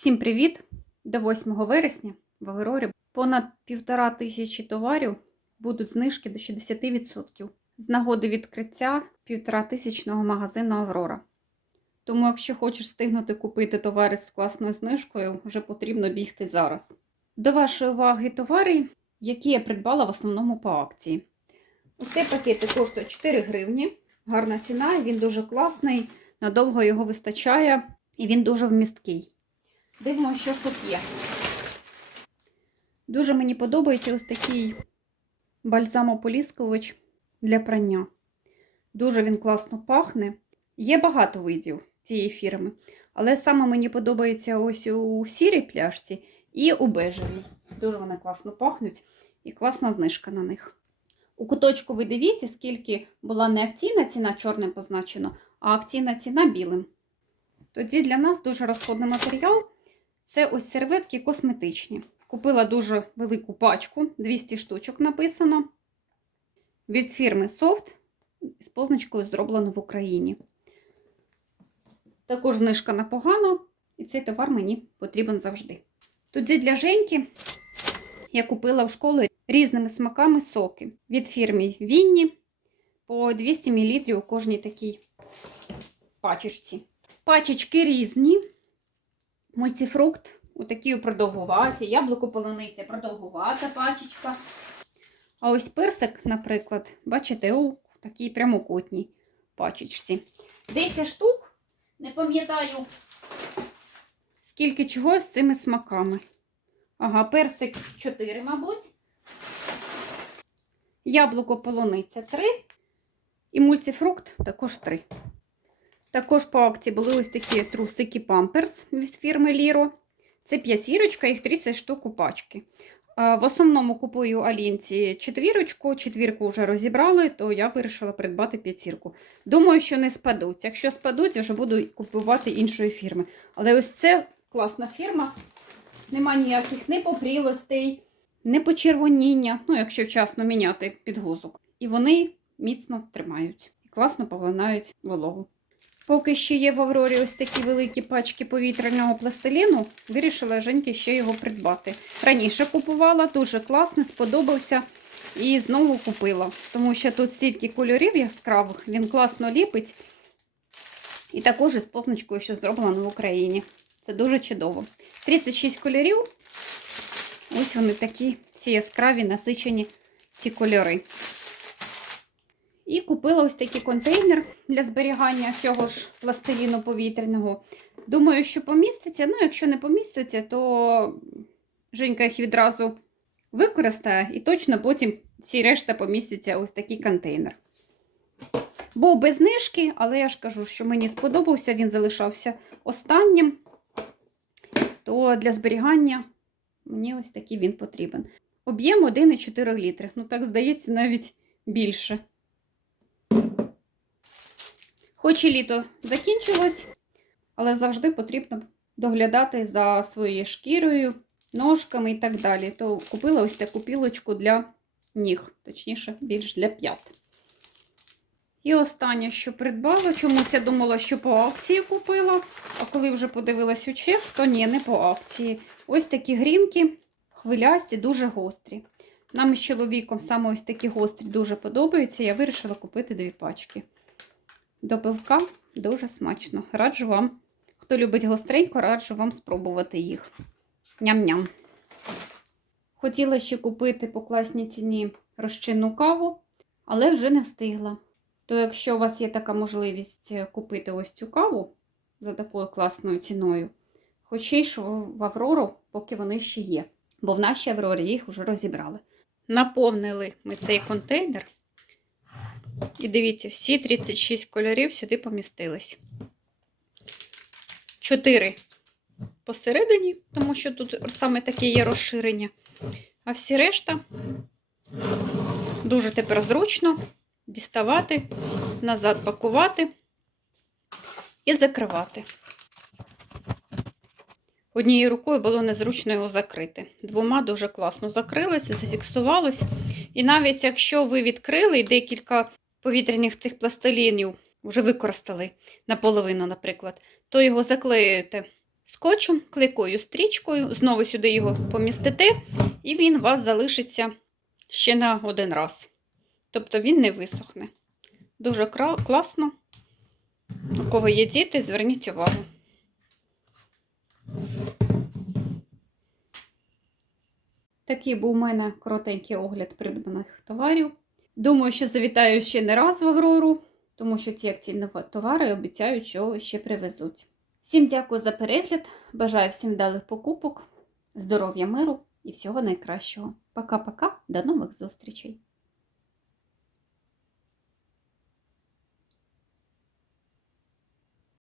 Всім привіт! До 8 вересня в Аврорі понад півтора тисячі товарів будуть знижки до 60% з нагоди відкриття півтора тисячного магазину Аврора. Тому, якщо хочеш встигнути купити товари з класною знижкою, вже потрібно бігти зараз. До вашої уваги товари, які я придбала в основному по акції. Оцей пакет коштує 4 гривні. Гарна ціна, він дуже класний, надовго його вистачає і він дуже вмісткий. Дивимося, що ж тут є. Дуже мені подобається ось такий бальзамополіскувач для прання. Дуже він класно пахне. Є багато видів цієї фірми, але саме мені подобається ось у сірій пляшці і у бежевій. Дуже вони класно пахнуть і класна знижка на них. У куточку ви дивіться, скільки була не акційна ціна чорним позначено, а акційна ціна білим. Тоді для нас дуже розходний матеріал це ось серветки косметичні. Купила дуже велику пачку, 200 штучок написано. Від фірми Soft з позначкою зроблено в Україні. Також знижка непогано, і цей товар мені потрібен завжди. Тоді для Женьки я купила в школу різними смаками соки від фірми Вінні по 200 мл у кожній такій пачечці. Пачечки різні. Мультифрукт, отакі продовгуваті, яблуко полуниця продовгувата пачечка. А ось персик, наприклад, бачите, у такій прямокутній пачечці. 10 штук, не пам'ятаю, скільки чого з цими смаками. Ага, персик 4, мабуть. Яблуко полуниця 3. І мультифрукт також 3. Також по акції були ось такі трусики Pampers від фірми Liro. Це п'ятірочка, їх 30 штук у пачки. В основному купую Алінці четвірочку, четвірку вже розібрали, то я вирішила придбати п'ятірку. Думаю, що не спадуть. Якщо спадуть, я вже буду купувати іншої фірми. Але ось це класна фірма. Нема ніяких не попрілостей, не почервоніння, ну, якщо вчасно міняти підгузок. І вони міцно тримають і класно поглинають вологу. Поки ще є в Аврорі ось такі великі пачки повітряного пластиліну, вирішила Женьки ще його придбати. Раніше купувала, дуже класний, сподобався і знову купила. Тому що тут стільки кольорів яскравих, він класно ліпить. І також із позначкою, що зроблено в Україні. Це дуже чудово. 36 кольорів. Ось вони такі, ці яскраві, насичені ці кольори. І купила ось такий контейнер для зберігання цього ж пластиліну повітряного. Думаю, що поміститься. Ну, якщо не поміститься, то Женька їх відразу використає і точно потім всі решта поміститься ось такий контейнер. Був без знижки, але я ж кажу, що мені сподобався, він залишався останнім. То для зберігання мені ось такий він потрібен. Об'єм 1,4 літри. Ну, так здається, навіть більше. Хоч і літо закінчилось, але завжди потрібно доглядати за своєю шкірою, ножками і так далі. То купила ось таку пілочку для ніг, точніше, більш для п'ят. І останнє, що придбала, чомусь я думала, що по акції купила, а коли вже подивилась у чек, то ні, не по акції. Ось такі грінки, хвилясті, дуже гострі. Нам з чоловіком саме ось такі гострі дуже подобаються. Я вирішила купити дві пачки. До пивка дуже смачно. Раджу вам, хто любить гостренько, раджу вам спробувати їх. Ням-ням. Хотіла ще купити по класній ціні розчинну каву, але вже не встигла. То, якщо у вас є така можливість купити ось цю каву за такою класною ціною, хоч й в Аврору, поки вони ще є. Бо в нашій Аврорі їх вже розібрали. Наповнили ми цей контейнер. І дивіться, всі 36 кольорів сюди помістились. 4 посередині, тому що тут саме таке є розширення. А всі решта дуже тепер зручно діставати, назад пакувати і закривати. Однією рукою було незручно його закрити. Двома дуже класно закрилося, зафіксувалось. І навіть якщо ви відкрили і декілька повітряних цих пластилінів вже використали наполовину, наприклад, то його заклеюєте скотчем, клейкою стрічкою, знову сюди його помістите, і він у вас залишиться ще на один раз. Тобто він не висохне. Дуже класно. У кого є діти, зверніть увагу. Такий був у мене коротенький огляд придбаних товарів. Думаю, що завітаю ще не раз в Аврору, тому що ці акційні товари обіцяють, що ще привезуть. Всім дякую за перегляд. Бажаю всім вдалих покупок, здоров'я, миру і всього найкращого. Пока-пока, до нових зустрічей!